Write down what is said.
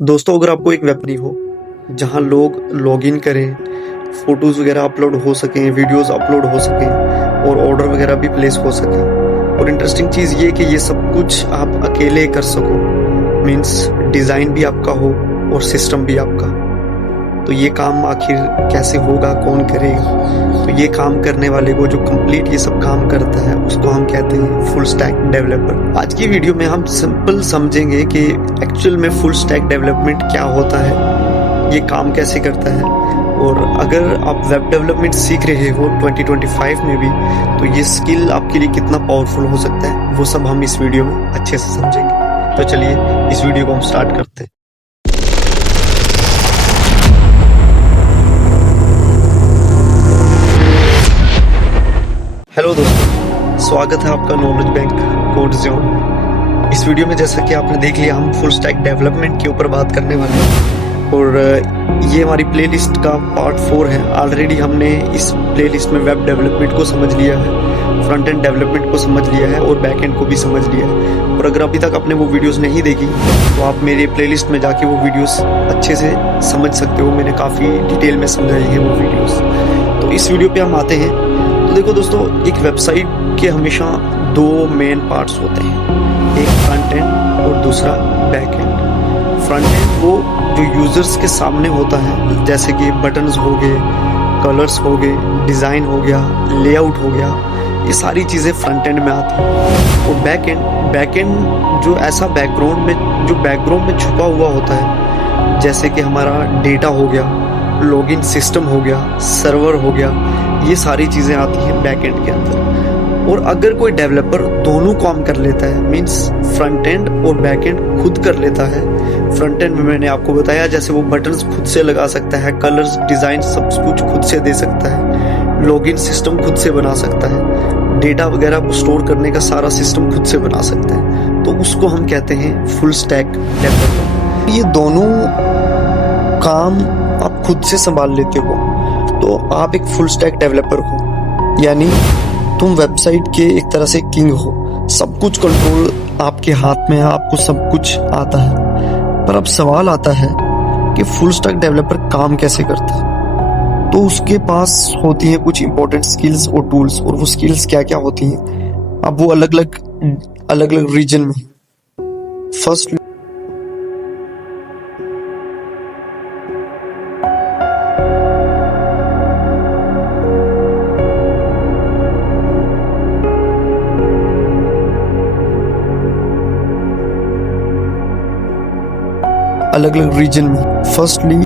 दोस्तों, अगर आपको एक वेब नहीं हो जहां लोग लॉगिन करें, फोटोज़ वगैरह अपलोड हो सकें, वीडियोस अपलोड हो सकें और ऑर्डर वगैरह भी प्लेस हो सके और इंटरेस्टिंग चीज़ ये कि ये सब कुछ आप अकेले कर सको, मीन्स डिज़ाइन भी आपका हो और सिस्टम भी आपका। तो ये काम आखिर कैसे होगा, कौन करेगा? तो ये काम करने वाले को, जो कंप्लीट ये सब काम करता है, उसको हम कहते हैं फुल स्टैक डेवलपर। आज की वीडियो में हम सिंपल समझेंगे कि एक्चुअल में फुल स्टैक डेवलपमेंट क्या होता है, ये काम कैसे करता है, और अगर आप वेब डेवलपमेंट सीख रहे हो 2025 में भी, तो ये स्किल आपके लिए कितना पावरफुल हो सकता है, वो सब हम इस वीडियो में अच्छे से समझेंगे। तो चलिए इस वीडियो को हम स्टार्ट करते हैं। हेलो दोस्तों, स्वागत है आपका नॉलेज बैंक कोड जोन में। इस वीडियो में जैसा कि आपने देख लिया, हम फुल स्टैक डेवलपमेंट के ऊपर बात करने वाले हैं और ये हमारी प्लेलिस्ट का पार्ट 4 है। ऑलरेडी हमने इस प्लेलिस्ट में वेब डेवलपमेंट को समझ लिया है, फ्रंट एंड डेवलपमेंट को समझ लिया है और बैक एंड को भी समझ लिया है। और अगर अभी तक आपने वो वीडियोस नहीं देखी तो आप मेरे प्लेलिस्ट में जाके वो वीडियोस अच्छे से समझ सकते हो। मैंने काफ़ी डिटेल में समझाई है वो वीडियोस। तो इस वीडियो पे हम आते हैं। तो देखो दोस्तों, एक वेबसाइट के हमेशा दो मेन पार्ट्स होते हैं, एक फ्रंट एंड और दूसरा बैक एंड। फ्रंट एंड वो जो यूजर्स के सामने होता है, जैसे कि बटन्स हो गए, कलर्स हो गए, डिज़ाइन हो गया, लेआउट हो गया, ये सारी चीज़ें फ्रंट एंड में आती हैं। और बैक एंड जो ऐसा बैकग्राउंड में छुपा हुआ होता है, जैसे कि हमारा डेटा हो गया, लॉगिन सिस्टम हो गया, सर्वर हो गया, ये सारी चीज़ें आती हैं बैक एंड के अंदर। और अगर कोई डेवलपर दोनों काम कर लेता है, मींस फ्रंट एंड और बैक एंड खुद कर लेता है। फ्रंट एंड में मैंने आपको बताया, जैसे वो बटन्स खुद से लगा सकता है, कलर्स, डिज़ाइन सब कुछ खुद से दे सकता है, लॉगिन सिस्टम खुद से बना सकता है, डेटा वगैरह को स्टोर करने का सारा सिस्टम खुद से बना सकता है, तो उसको हम कहते हैं फुल स्टैक डेवलपर। ये दोनों काम आप खुद से संभाल लेते हो तो आप एक फुल स्टैक डेवलपर हो, यानी तुम वेबसाइट के एक तरह से किंग हो। सब कुछ कंट्रोल आपके हाथ में है, आपको सब कुछ आता है। पर अब सवाल आता है कि फुल स्टैक डेवलपर काम कैसे करता है। तो उसके पास होती हैं कुछ इंपॉर्टेंट स्किल्स और टूल्स, और वो स्किल्स क्या क्या होती हैं, अब वो अलग अलग रीजन में। फर्स्ट, अलग अलग रीजन में। फर्स्टली